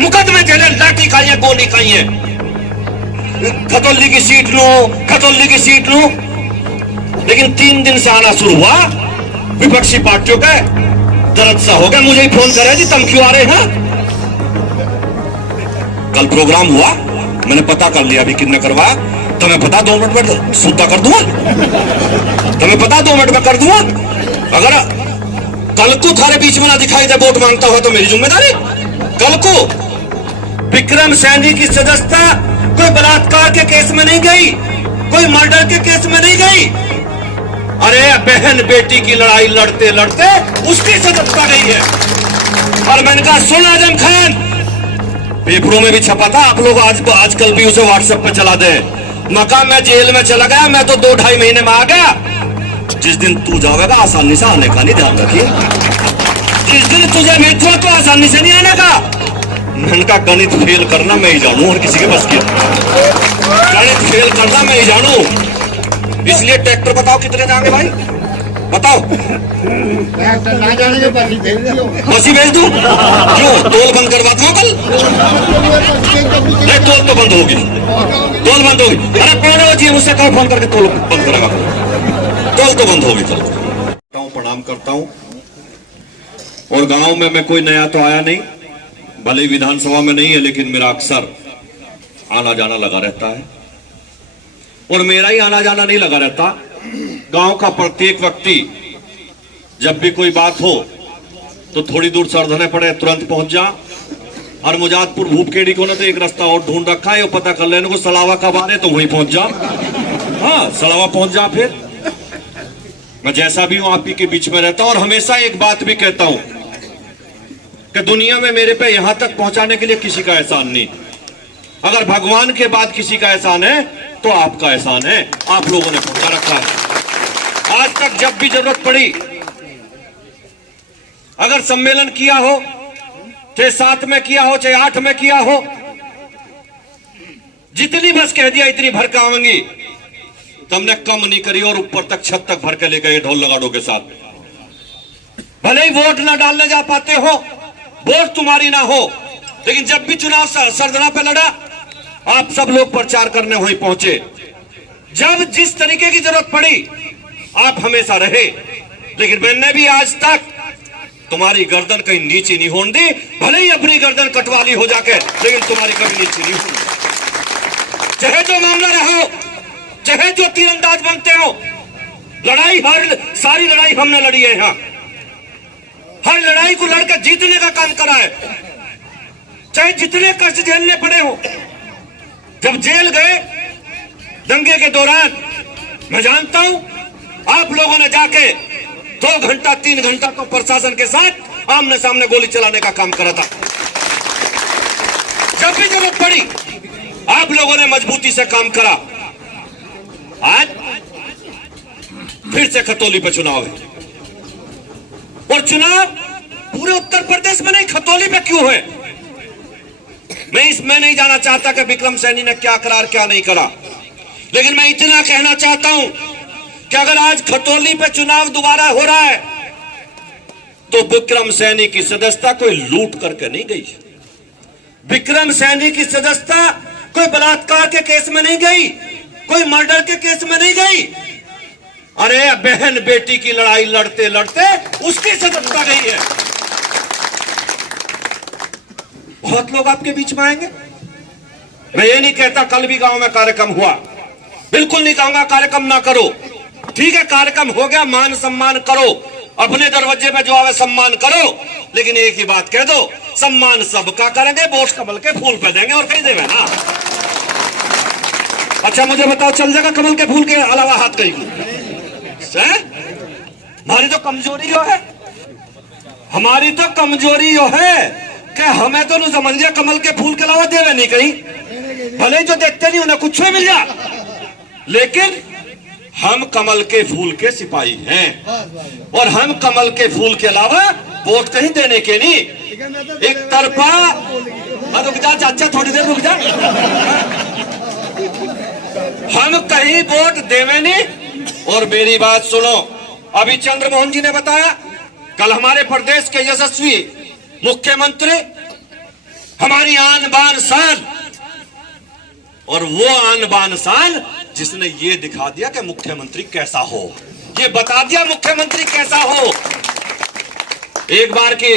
मुकदमे चले, लाठी खाई है, गोली खाई है, खतौली की सीट लो, खतौली की सीट लो। लेकिन 3 दिन से आना शुरू हुआ विपक्षी पार्टियों का दर्द सा हो गया। मुझे ही फोन करे जी, तुम क्यों आ रहे हैं? कल प्रोग्राम हुआ, मैंने पता कर लिया अभी किसने करवाया। तुम्हें पता 2 मिनट में सूता कर दूंगा, तुम्हें पता 2 मिनट में कर दूंगा। अगर कल को थारे बीच में ना दिखाई दे वोट मांगता हुआ तो मेरी जिम्मेदारी। कल को विक्रम सैनी की सदस्यता कोई बलात्कार के केस में नहीं गई, कोई मर्डर के केस में नहीं गई। अरे बहन बेटी की लड़ाई लड़ते लड़ते उसकी सदस्यता गई है। और मैंने कहा सुन आजम खान, पेपरों में भी छपा था, आप लोग आजकल भी उसे व्हाट्सएप पे चला दे। मका मैं जेल में चला गया, मैं तो 2-2.5 महीने में आ गया। जिस दिन तू जाएगा आसानी से आने का नहीं, ध्यान रखिए। जिस दिन तुझे मिलता तो आसानी से नहीं आने का। मैंने कहा गणित फेल करना मैं ही जानू, और किसी के बस की गणित फेल करना मैं ही जानू। इसलिए ट्रैक्टर बताओ कितने जाएंगे भाई, बताओ। मसी भेज दूं? क्यों? तोल बंद करवा दूं कल? नहीं, तोल तो बंद होगी, तोल बंद होगी। अरे कौन है जी, मुझसे कल फोन करके तोल बंद करेगा? तोल तो बंद होगी। चलो प्रणाम करता हूं। और गांव में मैं कोई नया तो आया नहीं, भले ही विधानसभा में नहीं है, लेकिन मेरा अक्सर आना जाना लगा रहता है। और मेरा ही आना जाना नहीं लगा रहता, गांव का प्रत्येक व्यक्ति जब भी कोई बात हो तो थोड़ी दूर सरधने पड़े तुरंत पहुंच जा। और मुजादपुर भूपकेड़ी को ना तो एक रास्ता और ढूंढ रखा है, वो पता कर लेने को सलावा कब आ रहे तो वहीं पहुंच जा। हाँ, सलावा पहुंच जा। फिर मैं जैसा भी हूं आप ही के बीच में रहता हूं। और हमेशा एक बात भी कहता हूं कि दुनिया में मेरे पे यहां तक पहुंचाने के लिए किसी का एहसान नहीं। अगर भगवान के बाद किसी का एहसान है तो आपका एहसान है, आप लोगों ने पहुंचा रखा है। आज तक जब भी जरूरत पड़ी, अगर सम्मेलन किया हो, चाहे 7 में किया हो, चाहे 8 में किया हो, जितनी बस कह दिया इतनी भर के आवेंगी, तुमने कम नहीं करी। और ऊपर तक छत तक भर के लेकर ढोल लगाड़ो के साथ। भले ही वोट ना डालने जा पाते हो, वोट तुम्हारी ना हो, लेकिन जब भी चुनाव सरधना पे लड़ा, आप सब लोग प्रचार करने वहीं पहुंचे। जब जिस तरीके की जरूरत पड़ी आप हमेशा रहे। लेकिन मैंने भी आज तक तुम्हारी गर्दन कहीं नीचे नहीं होने दी। भले ही अपनी गर्दन कटवाली हो जाके, लेकिन तुम्हारी कभी नीचे नहीं होगी। चाहे जो मामला रहो, चाहे जो तीरंदाज बनते हो, लड़ाई हर सारी लड़ाई हमने लड़ी है। यहां हर लड़ाई को लड़कर जीतने का काम करा है, चाहे जितने कष्ट झेलने पड़े हो। जब जेल गए दंगे के दौरान, मैं जानता हूं आप लोगों ने जाके 2 घंटा 3 घंटा तो प्रशासन के साथ आमने सामने गोली चलाने का काम करा था। जब भी जरूरत पड़ी आप लोगों ने मजबूती से काम करा। आज फिर से खतौली पे चुनाव है, और चुनाव पूरे उत्तर प्रदेश में नहीं, खतौली पे क्यों है? मैं इसमें नहीं जाना चाहता कि विक्रम सैनी ने क्या करा और क्या नहीं करा, लेकिन मैं इतना कहना चाहता हूं कि अगर आज खतौली पे चुनाव दोबारा हो रहा है तो विक्रम सैनी की सदस्यता कोई लूट करके नहीं गई। विक्रम सैनी की सदस्यता कोई बलात्कार के केस में नहीं गई, कोई मर्डर के केस में नहीं गई। अरे बहन बेटी की लड़ाई लड़ते लड़ते उसकी सदस्यता गई है। बहुत लोग आपके बीच में आएंगे। मैं ये नहीं कहता कल भी गांव में कार्यक्रम हुआ, बिल्कुल नहीं कहूंगा कार्यक्रम ना करो। ठीक है, कार्यक्रम हो गया, मान सम्मान करो, अपने दरवाजे पे जो आवे सम्मान करो, लेकिन एक ही बात कह दो, सम्मान सबका करेंगे, वोट कमल के फूल पे देंगे और कहीं देवे ना। अच्छा मुझे बताओ, चल जाएगा कमल के फूल के अलावा हाथ कहीं? हमारी तो कमजोरी यो है, हमारी तो कमजोरी यो है कि हमें तो नहीं समझ लिया कमल के फूल के अलावा देवे नहीं कहीं। भले जो देखते नहीं उन्हें कुछ भी मिल जा, लेकिन हम कमल के फूल के सिपाही हैं, और हम कमल के फूल के अलावा वोट कहीं देने के नहीं। एक तरफा रुक जा चाचा, थोड़ी देर रुक जा, हम कहीं वोट देवे नहीं। और मेरी बात सुनो, अभी चंद्रमोहन जी ने बताया, कल हमारे प्रदेश के यशस्वी मुख्यमंत्री हमारी हमारी आन बान शान, और वो आन बान शान जिसने ये दिखा दिया कि मुख्यमंत्री कैसा हो, ये बता दिया मुख्यमंत्री कैसा हो। एक बार की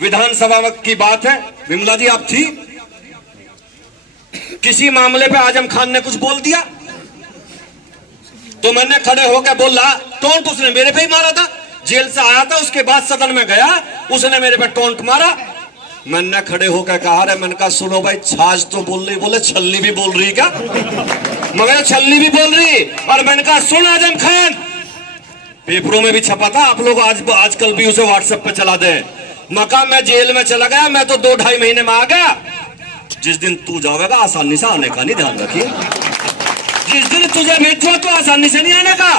विधानसभा की बात है, विमला जी आप थी, किसी मामले पे आजम खान ने कुछ बोल दिया तो मैंने खड़े होकर बोला, टोंट उसने मेरे पे ही मारा था, जेल से आया था, उसके बाद सदन में गया, उसने मेरे पे टोंट मारा। मैंने खड़े होकर कहा, अरे मैंने कहा सुनो भाई, छाछ तो बोल रही, बोले छलनी भी बोल रही क्या? मगर छलनी भी बोल रही। और मैंने कहा सुन आजम खान, पेपरों में भी छपा था, आप लोग आजकल भी उसे व्हाट्सएप पे चला दें, मका मैं जेल में चला गया, मैं तो 2-2.5 महीने में आ गया। जिस दिन तू जाएगा आसानी से आने का नहीं, ध्यान रखिए, जिस दिन तुझे भेजो तो आसानी से नहीं आने का।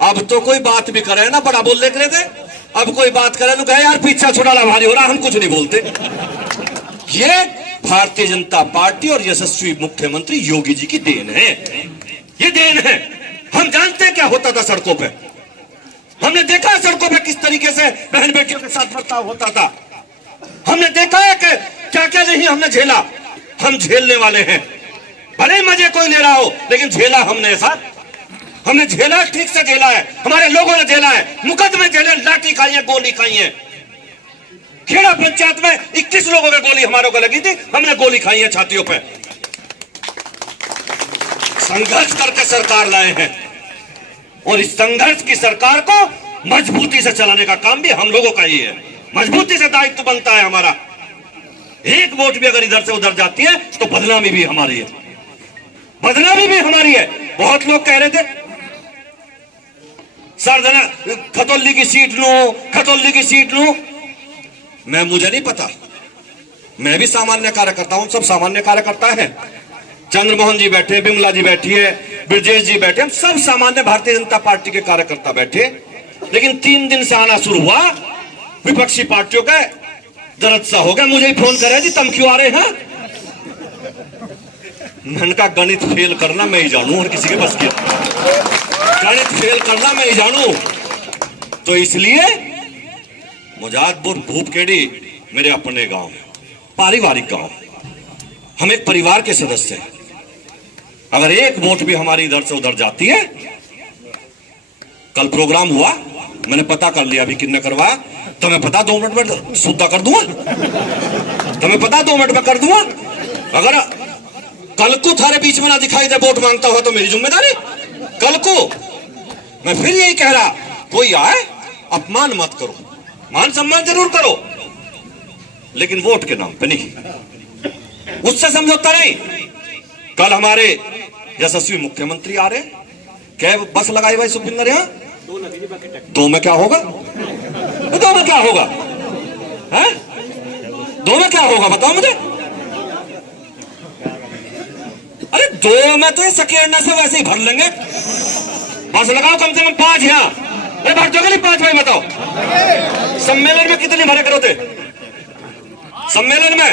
अब तो कोई बात भी करे ना, बड़ा बोल लेते थे, अब कोई बात करे तो कहे यार पीछा छुड़ाना भारी हो रहा, हम कुछ नहीं बोलते। ये भारतीय जनता पार्टी और यशस्वी मुख्यमंत्री योगी जी की देन है, ये देन है। हम जानते हैं क्या होता था सड़कों पे, हमने देखा है सड़कों पे किस तरीके से बहन बेटियों के साथ बर्ताव होता था, हमने देखा है कि क्या क्या नहीं हमने झेला। हम झेलने वाले हैं, भले मजे कोई ले रहा हो, लेकिन झेला हमने साथ, हमने झेला, ठीक से झेला है, हमारे लोगों ने झेला है, मुकदमे झेले, लाठी खाई है, गोली खाई है। खेड़ा पंचायत में 21 लोगों में गोली हमारों को लगी थी, हमने गोली खाई है छातियों पे। संघर्ष करके सरकार लाए हैं और इस संघर्ष की सरकार को मजबूती से चलाने का काम भी हम लोगों का ही है, मजबूती से दायित्व बनता है हमारा। एक वोट भी अगर इधर से उधर जाती है तो बदनामी भी हमारी है, बदनामी भी हमारी है। बहुत लोग कह रहे थे सर जना खतौली की सीट लूं, खतौली की सीट लूं। मुझे नहीं पता, मैं भी सामान्य कार्यकर्ता हूं, सब सामान्य कार्यकर्ता हैं। चंद्रमोहन जी बैठे, बिमला जी बैठी है, ब्रजेश जी बैठे, हम सब सामान्य भारतीय जनता पार्टी के कार्यकर्ता बैठे। लेकिन 3 दिन से आना शुरू हुआ विपक्षी पार्टियों का दर्द सा हो गया, मुझे ही फोन करे जी तुम क्यों आ रहे हैं? मैंने कहा गणित फेल करना मैं ही जानू, और किसी के बस की गणित फेल करना मैं ही जानू। तो इसलिए मुजादपुर भूपकेड़ी मेरे अपने गांव, पारिवारिक गांव, हम एक परिवार के सदस्य हैं। अगर एक वोट भी हमारी इधर से उधर जाती है, कल प्रोग्राम हुआ, मैंने पता कर लिया अभी किसने करवाया, तुम्हें पता 2 मिनट में सुद्धा कर दूंगा, तुम्हें पता 2 मिनट में कर दूंगा। अगर कल को थारे बीच में ना दिखाई दे वोट मांगता हुआ तो मेरी जिम्मेदारी। कल को मैं फिर यही कह रहा, कोई आए अपमान मत करो, मान सम्मान जरूर करो, लेकिन वोट के नाम पे नहीं, उससे समझौता नहीं। कल हमारे यशस्वी मुख्यमंत्री आ रहे, क्या बस लगाई भाई सुखविंदर यहाँ 2 में क्या होगा? 2 में क्या होगा? है 2 में क्या होगा बताओ मुझे? अरे 2 में तो सकेरना से वैसे ही भर लेंगे, बस लगाओ कम से कम 5 यहाँ। अरे भर दोगे नहीं 5 भाई बताओ? सम्मेलन में कितने भरे करो थे? सम्मेलन में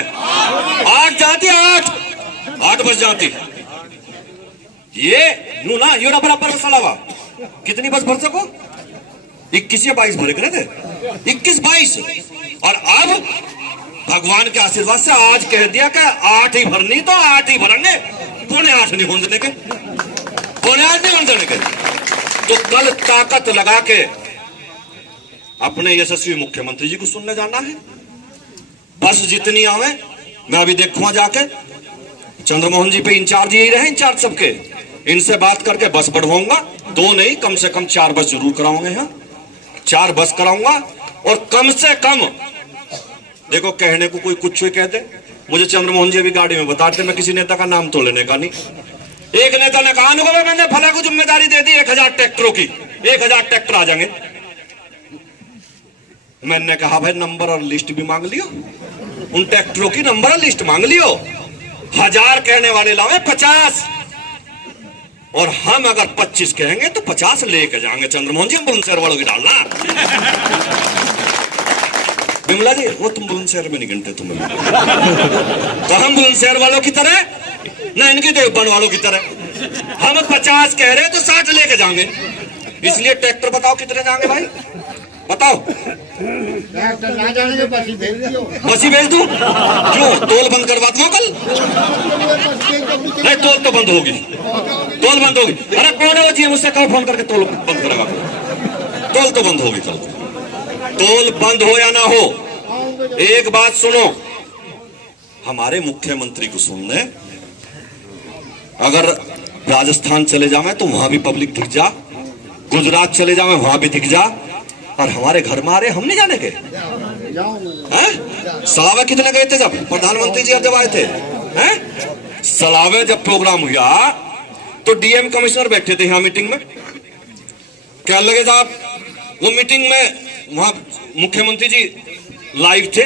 8 जाती, 8 बस जाती। ये नू ना यो ना बराबर में सड़ा हुआ, कितनी बस भर सको? 21 या 22 भरे करे थे, 21-22। और अब भगवान के आशीर्वाद से आज कह दिया कि 8 ही भरनी तो 8 ही भरेंगे, 7:45 नहीं होने देने के, 7:45 नहीं होने देने के। तो कल ताकत लगा के अपने यशस्वी मुख्यमंत्री जी को सुनने जाना है। बस जितनी आवे, मैं अभी देखूंगा जाके, चंद्रमोहन जी पे इंचार्ज यही रहे, इंचार्ज सबके, इनसे बात करके बस बढ़वाऊंगा, 2 नहीं कम से कम 4 बस जरूर कराऊंगे यहाँ, 4 बस कराऊंगा। और कम से कम देखो, कहने को कोई कुछ कहते, मुझे चंद्रमोहन जी अभी गाड़ी में बताते, मैं किसी नेता का नाम तो लेने का नहीं। एक नेता ने कहा अनुभव मैंने फला को जिम्मेदारी दे दी 1000 ट्रैक्टरों की, 1000 ट्रैक्टर आ जाएंगे। मैंने कहा भाई नंबर और लिस्ट भी मांग लियो, उन ट्रैक्टरों की नंबर और लिस्ट मांग लियो। 1000 कहने वाले लावे 50, और हम अगर 25 कहेंगे तो 50 लेके जाएंगे। चंद्रमोहन जी बुलंदशहर वालों की डालना। बिमला जी वो तुम बुलंदशहर में नहीं गिनते तुम्हें, तो हम बुलंदशहर वालों की तरह ना, इनके देवबंद वालों की तरह। हम 50 कह रहे हैं तो 60 लेके जाएंगे। इसलिए ट्रैक्टर बताओ कितने जाएंगे भाई? बताओ। ना जाने बस ही भेज दियो। बस ही भेज दूं? क्यों, तोल बंद करवा दूं कल? नहीं, तोल तो बंद होगी, तोल बंद होगी। अरे कौन है वो जी, मुझसे कल फोन करके तोल बंद करेगा? तोल तो बंद होगी कल। तोल बंद हो या ना हो, एक बात सुनो, हमारे मुख्यमंत्री को सुनने, अगर राजस्थान चले जावे तो वहां भी पब्लिक दिख जा, गुजरात चले जावे वहां भी दिख जा, और हमारे घर में आ रहे, हम नहीं जाने के हैं? सलावे कितने गए थे जब प्रधानमंत्री जी जब आए थे हैं? सलावे जब प्रोग्राम हुआ तो डीएम कमिश्नर बैठे थे यहाँ मीटिंग में। क्या लगे साहब, वो मीटिंग में वहां मुख्यमंत्री जी लाइव थे,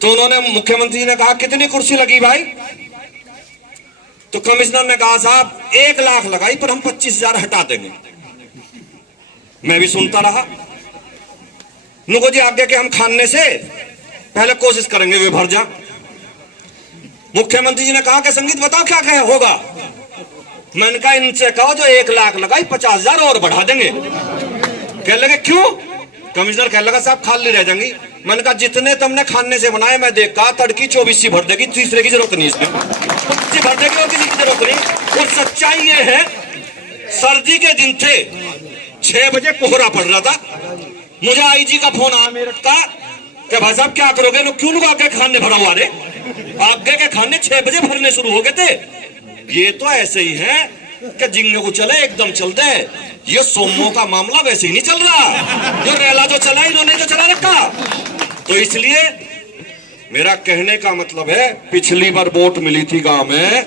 तो उन्होंने, मुख्यमंत्री जी ने कहा कितनी कुर्सी लगी भाई? तो कमिश्नर ने कहा साहब 1 लाख लगाई, पर हम 25,000 हटा देंगे। मैं भी सुनता रहा। नुको जी आगे के हम खाने से पहले कोशिश करेंगे वे भर जा। मुख्यमंत्री जी ने कहा कि संगीत बताओ क्या क्या होगा? मैंने कहा इनसे कहो जो 1 लाख लगाई 50,000 और बढ़ा देंगे। कह लगे क्यों? कमिश्नर कह लगा साहब खाली रह जाएंगी। मैंने कहा जितने तुमने खाने से बनाए मैं देखा, तड़की 24 भर देगी, तीसरे की जरूरत नहीं, इसमें भर देगी और किसी की जरूरत नहीं। और सच्चाई ये है, सर्दी के दिन थे, 6 बजे कोहरा पड़ रहा था, मुझे आईजी का फोन आया मेरठ का कि भाई साहब क्या करोगे? लोग क्यों लोग आगे खाने भरा हुआ रे? आगे के खाने 6 बजे भरने शुरू हो गए थे। ये तो ऐसे ही है कि जिंगे को चले एकदम चलते हैं। ये सोमो का मामला वैसे ही नहीं चल रहा, जो रेला जो चला इन्होंने जो चला रखा। तो इसलिए मेरा कहने का मतलब है, पिछली बार वोट मिली थी गांव में,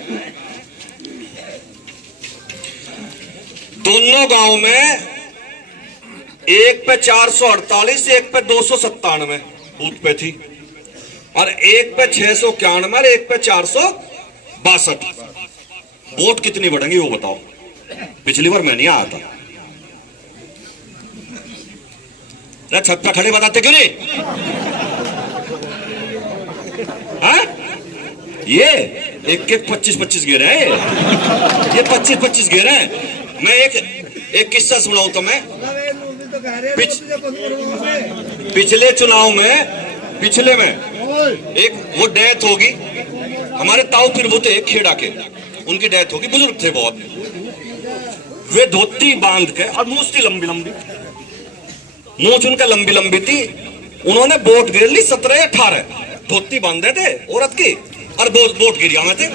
दोनों गांव में एक पे 448, एक पे 297 बूथ पे थी, और एक पे 691 और एक पे 462। वोट कितनी बढ़ेंगी वो बताओ? पिछली बार मैं नहीं आया था। छत पे खड़े बताते क्यों नहीं? हाँ? ये एक 25-25 गिरे हैं, ये 25-25 गिरे हैं। मैं एक किस्सा सुनाऊं तो मैं, पिछले चुनाव में, पिछले में एक वो डेथ होगी, हमारे ताऊ फिर थे खेड़ा के, उनकी डेथ होगी, बुजुर्ग थे बहुत, वे धोती बांध के, और मूछ थी लंबी लंबी, मूछ उनका लंबी लंबी थी, उन्होंने वोट गिर ली 17-18, धोती बांधे थे औरत की, और वोट गिरिया में थे।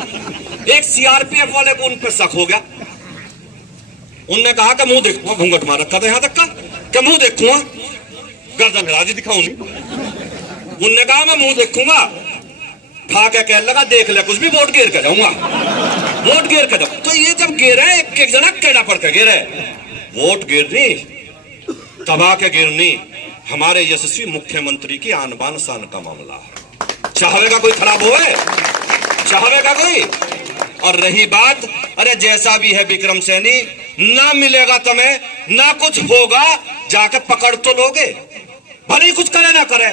एक सीआरपीएफ वाले को उन पर शक हो गया, उनने कहा कि मुंह देखूंगा, घूंघट मार रखा था यहां तक का, कि मुंह देखूंगा, गर्दन हिला दी दिखाऊंगी। उनने कहा मैं मुंह देखूंगा, खा के कह लगा देख ले कुछ भी, वोट गिर के जाऊंगा, वोट गिर के जाऊंगा। तो ये जब गिरे एक जना केड़ा पड़ के गिरे, वोट गिरनी तबाह के गिरनी हमारे यशस्वी मुख्यमंत्री की आन बान शान का मामला है। चाहेगा कोई खराब होए? चाहेगा कोई? और रही बात, अरे जैसा भी है विक्रम सैनी, ना मिलेगा तुम्हें, ना कुछ होगा, जाकर पकड़ तो लोगे, भले कुछ करे ना करे।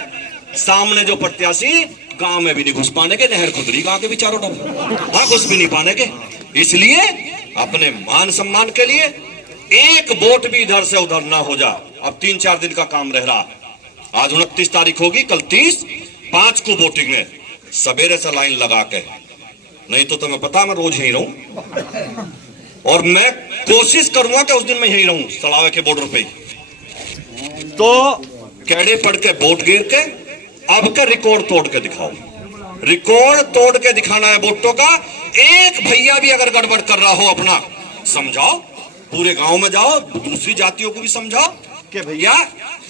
सामने जो प्रत्याशी गांव में भी नहीं घुस पाने के, नहर खुदरी गांव के भी चारों तरफ, हाँ घुस भी नहीं पाने के। इसलिए अपने मान सम्मान के लिए एक वोट भी इधर से उधर ना हो जा। अब 3-4 दिन का काम रह रहा, आज 29 तारीख होगी, कल 30, 5 को वोटिंग है, सवेरे से लाइन लगा के, नहीं तो तुम्हें पता मैं रोज यहीं रहूं, और मैं कोशिश करूंगा कि उस दिन मैं यहीं रहूं सलावे के बॉर्डर पे। तो कैडे पढ़ के वोट गिर के, अब के रिकॉर्ड तोड़ के दिखाओ, रिकॉर्ड तोड़ के दिखाना है वोटों का। एक भैया भी अगर गड़बड़ कर रहा हो अपना समझाओ, पूरे गांव में जाओ, दूसरी जातियों को भी समझाओ कि भैया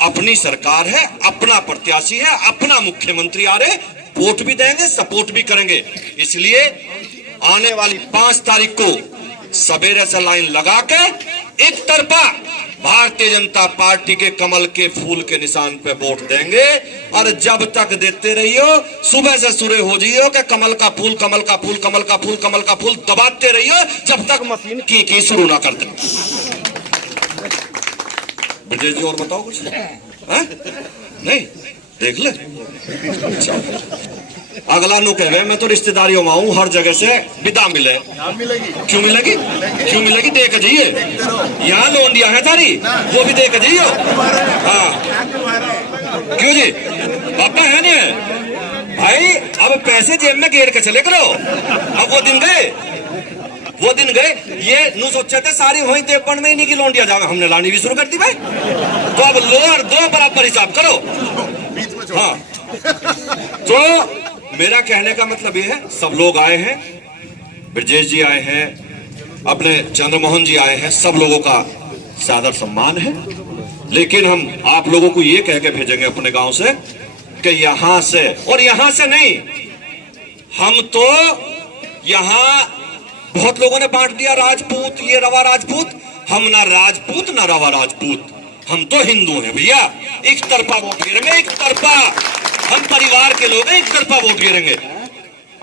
अपनी सरकार है, अपना प्रत्याशी है, अपना मुख्यमंत्री आ रहे, वोट भी देंगे, सपोर्ट भी करेंगे। इसलिए आने वाली 5 तारीख को सवेरे से लाइन लगा के एक तरफा भारतीय जनता पार्टी के कमल के फूल के निशान पे वोट देंगे, और जब तक देते रहियो, सुबह से सुरे हो जाइयो कि कमल का फूल, कमल का फूल, कमल का फूल, कमल का फूल दबाते रहियो, जब तक मशीन की शुरू ना कर दे। ब्रजेश जी और बताओ कुछ है? नहीं देख ले। अगला नु कहे मैं तो रिश्तेदारियों में हूँ, हर जगह से विदा मिले। क्यों मिलेगी? क्यों मिलेगी? देख जाइए, यहाँ लोंडिया है तारी, वो भी देख जाइए। हाँ क्यों जी, पापा है नहीं है भाई, अब पैसे जेब में घेर के चले करो। अब वो दिन गए, वो दिन गए। ये नु सोचे थे सारी वही देवपन में ही नहीं की लोंडिया जावे, हमने लानी भी शुरू कर दी भाई। तो अब लो और दो बराबर हिसाब करो। हाँ तो मेरा कहने का मतलब ये है, सब लोग आए हैं, ब्रजेश जी आए हैं, अपने चंद्रमोहन जी आए हैं, सब लोगों का सादर सम्मान है। लेकिन हम आप लोगों को ये कह के भेजेंगे अपने गांव से कि यहां से, और यहां से नहीं, हम तो यहां बहुत लोगों ने बांट दिया राजपूत, ये रवा राजपूत। हम ना राजपूत ना रवा राजपूत, हम तो हिंदू हैं भैया। एक तरफा वोट गिरेंगे, एक तरफा। हम परिवार के लोग हैं, एक तरफा वोट गिरेंगे।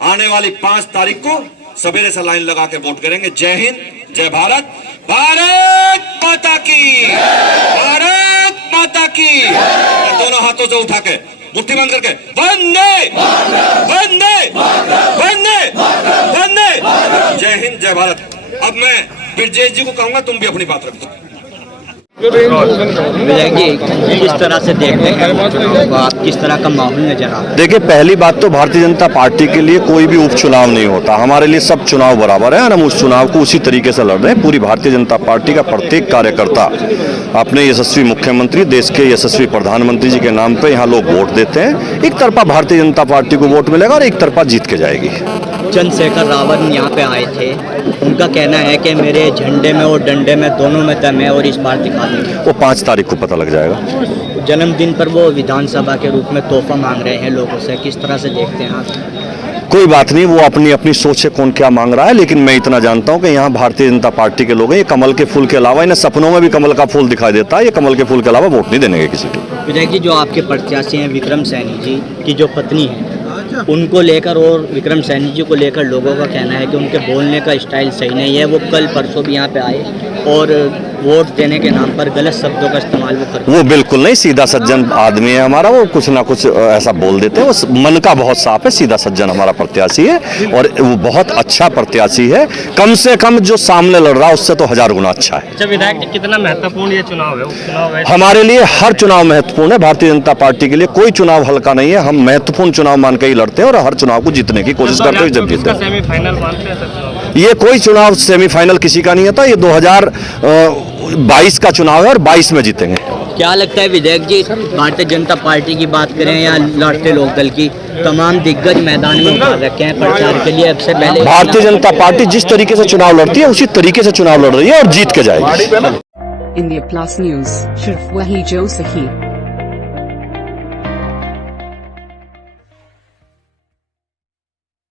आने वाली 5 तारीख को सवेरे से लाइन लगा के वोट करेंगे। जय हिंद, जय भारत, भारत माता की, भारत माता की। दोनों हाथों से उठा के मुट्ठी बंद करके वंदे वंदे वंदे वंदे, जय हिंद जय भारत। अब मैं ब्रजेश जी को कहूंगा तुम भी अपनी बात रख दो। विधायक जी, किस तरह से देखते हैं आप, किस तरह का माहौल नजर आता है? देखिए, पहली बात तो भारतीय जनता पार्टी के लिए कोई भी उपचुनाव नहीं होता, हमारे लिए सब चुनाव बराबर है और हम उस चुनाव को उसी तरीके से लड़ रहे हैं। पूरी भारतीय जनता पार्टी का प्रत्येक कार्यकर्ता अपने यशस्वी मुख्यमंत्री, देश के यशस्वी प्रधानमंत्री जी के नाम पे यहाँ लोग वोट देते हैं। एक तरफा भारतीय जनता पार्टी को वोट मिलेगा और एक तरफा जीत के जाएगी। चंद्रशेखर रावत यहाँ पे आए थे, उनका कहना है कि मेरे झंडे में और डंडे में दोनों में दम है और इस बार दिखा देंगे। वो 5 तारीख को पता लग जाएगा। जन्मदिन पर वो विधानसभा के रूप में तोहफा मांग रहे हैं लोगों से, किस तरह से देखते हैं आप? कोई बात नहीं, वो अपनी अपनी सोच से कौन क्या मांग रहा है, लेकिन मैं इतना जानता हूं कि यहाँ भारतीय जनता पार्टी के लोग हैं, ये कमल के फूल के अलावा, इन्हें सपनों में भी कमल का फूल दिखाई देता है, ये कमल के फूल के अलावा वोट नहीं देंगे किसी को। विधायक जी, जो आपके प्रत्याशी हैं विक्रम सैनी जी की जो पत्नी है, उनको लेकर और विक्रम सैनी जी को लेकर लोगों का कहना है कि उनके बोलने का स्टाइल सही नहीं है। वो कल परसों भी यहाँ पे आए और वोट देने के नाम पर गलत शब्दों का इस्तेमाल वो करते हैं। वो बिल्कुल नहीं, सीधा सज्जन आदमी है हमारा, वो कुछ ना कुछ ऐसा बोल देते हैं। वो मन का बहुत साफ है, सीधा सज्जन हमारा प्रत्याशी है और वो बहुत अच्छा प्रत्याशी है। कम से कम जो सामने लड़ रहा है उससे तो 1000 गुना अच्छा है। अच्छा विधायक जी, कितना महत्वपूर्ण ये चुनाव है, उपचुनाव है? हमारे लिए हर चुनाव महत्वपूर्ण है। भारतीय जनता पार्टी के लिए कोई चुनाव हल्का नहीं है। हम महत्वपूर्ण चुनाव मान के ही लड़ते हैं और हर चुनाव को जीतने की कोशिश करते हैं। जब जीतते हैं, सेमीफाइनल मानते हैं सर? ये कोई चुनाव सेमीफाइनल किसी का नहीं होता। ये 2022 का चुनाव है और 22 में जीतेंगे। क्या लगता है विधायक जी, भारतीय जनता पार्टी की बात करें या लड़ते लोक दल की, तमाम दिग्गज मैदान में उतार रखे हैं प्रचार के लिए? अब से पहले भारतीय जनता पार्टी जिस तरीके से चुनाव लड़ती है उसी तरीके से चुनाव लड़ रही है और जीत के जाएगी। India Plus News, सिर्फ वही जो सही।